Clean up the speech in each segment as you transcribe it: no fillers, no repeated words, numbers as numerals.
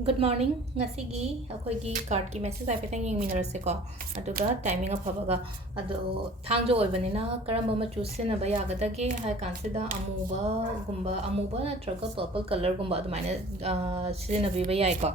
Good morning. Ngasigi akhoi card ki message ai petang yeng minarase ko aduga timing aphabaga adu thangjo oibanina karamba ma choose na ba yagadage hai kansida amuba natraga purple color gumba adumaina sina bi yai ko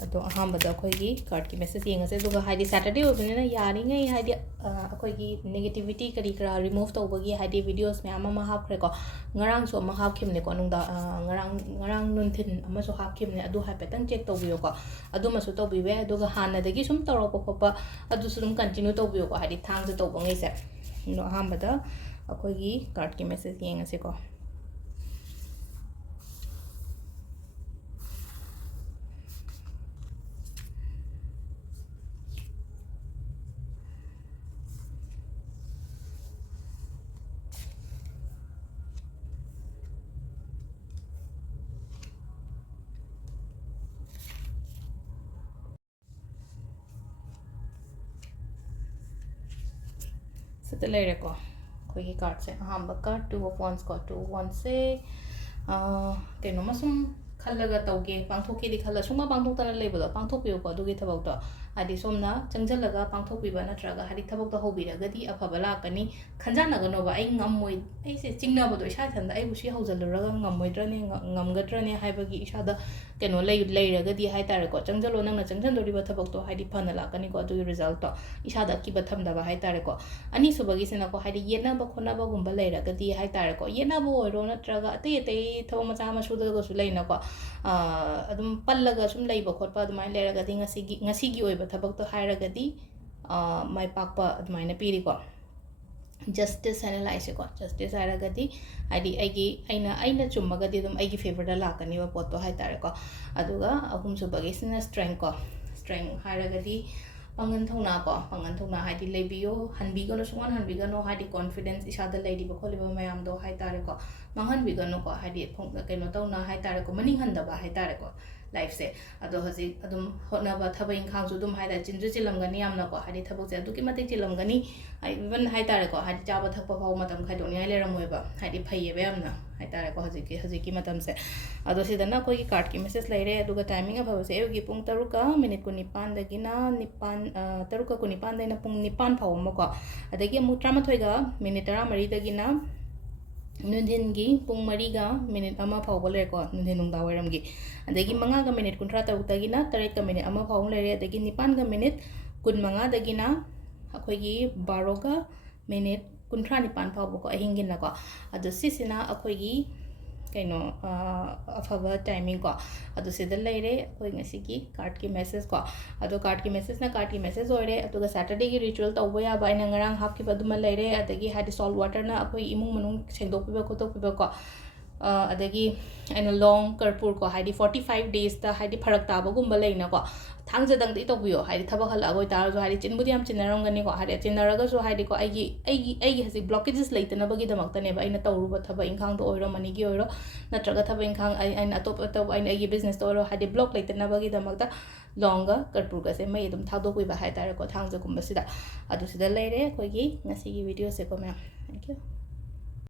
ado ahambada akhoi card ki message yengase aduga haidi Saturday oibanina yari ngai haidi akhoi negativity kari kara remove tawbagi haidi videos me ama hapkhre ko ngarang so ama hapkhimne ko nungda ngarang nunthin ama so hapkhimne adu haipetang check tawbiyo ko adu masu tawbiwe aduga hanadagi sum tawropa phopa adu sum continue tawbiyo ko haidi thangja tawba ngai se no ahambada akhoi card ki message yengase ko Sita later ko akhoi card se ahamba card 2 of 1 ko 2 1 se keno masum khallaga tawge pangthoki di khalla suma pangthokta lebado pangthokpiyo ko adugi thabak to adi somna changjalaga pangthokpiba natraga hadi thabak to hobiragadi afabala kani khanjana gano ba ai ngammoi ai se chingna bodo isa thanda ai busi haujaluraga ngammoidrane ngamgadrane haibagi isada keno leiragadi hai tare ko changjalo nangna changjandori ba thabak to hadi phana lakani ko adugi result to isada kiba thamdaba hai tare ko ani subagi sena ko hadi yena ba khona ba gumba leiragadi hai tare ko yena bo oiro natraga atei atei thawak macha ma sudaga su leina ko adum pallaga sum leiba khotpa adumai leragadi ngasigi oiba thabak to hairagadi mai pakpa adumaina piri ko justice analyze ko justice hairagadi adi aina chummagadi adum aigi favor da lakani ba pot to hai tare ko aduga ahum subagi sina strength ko strength hairagadi pangan thongna haidi leibiyo hanbigano sungan hanbigano haidi confidence isada leidiba kholiba mayam do hai tare ko manghanbigano ko haidi keno tawna hai tare ko maning handaba hai tare ko life se ado haji adum hotnaba thaba inkhang su dum haida chinju chilamgani yamna ko haidi thabak se aduki matik chilamgani ai even hai tare ko haidi chaba thakpa phaw matam khaidoni ai leramoiba haidi phaiye be yamna hai tare ko haji ki matam se ado sidana koi card ki message leire aduga timing apha se yogi pung 3:19 dagina 3:19 daina pung 9 phaw mako adagi amu 13:13 dagina nundhingi pung 3:1 phaw bole ko nundhin nungda wairamgi adagi 5:13 dagina 3:1 phaw leire adagi 9:15 dagina akhoi 12:19 phaw ko ahingina ko adu sisina akhoi keno afaba timing ko adu sida leire akhoi ngasigi card ki message ko adu card ki message oire aduga Saturday gi ritual tawba ya ba ina ngarang hapki baduma leire adagi hadi salt water na akhoi imung manung sengdokpiba khotokpiba ko adagi aina long karpur ko hadi 45 days ta hadi pharak taba gumba leina ko thangja dang di tokbiyo hadi thaba khala agoi tar jo hadi chinbudi am chinarang gani ko hadi chinaraga so hadi ko aigi hasi blockages leitana bagi damak tane ba ina tawruba thaba inkhang do oiro mani gi oiro natraga thaba inkhang aina atop aina aigi business to oiro hadi block leitana bagi damak ta longa karpur ka se mai dum thadokui ba hai tar ko thangja gumba sida adu sida leire koi gi ngasi gi video se ko ma thank you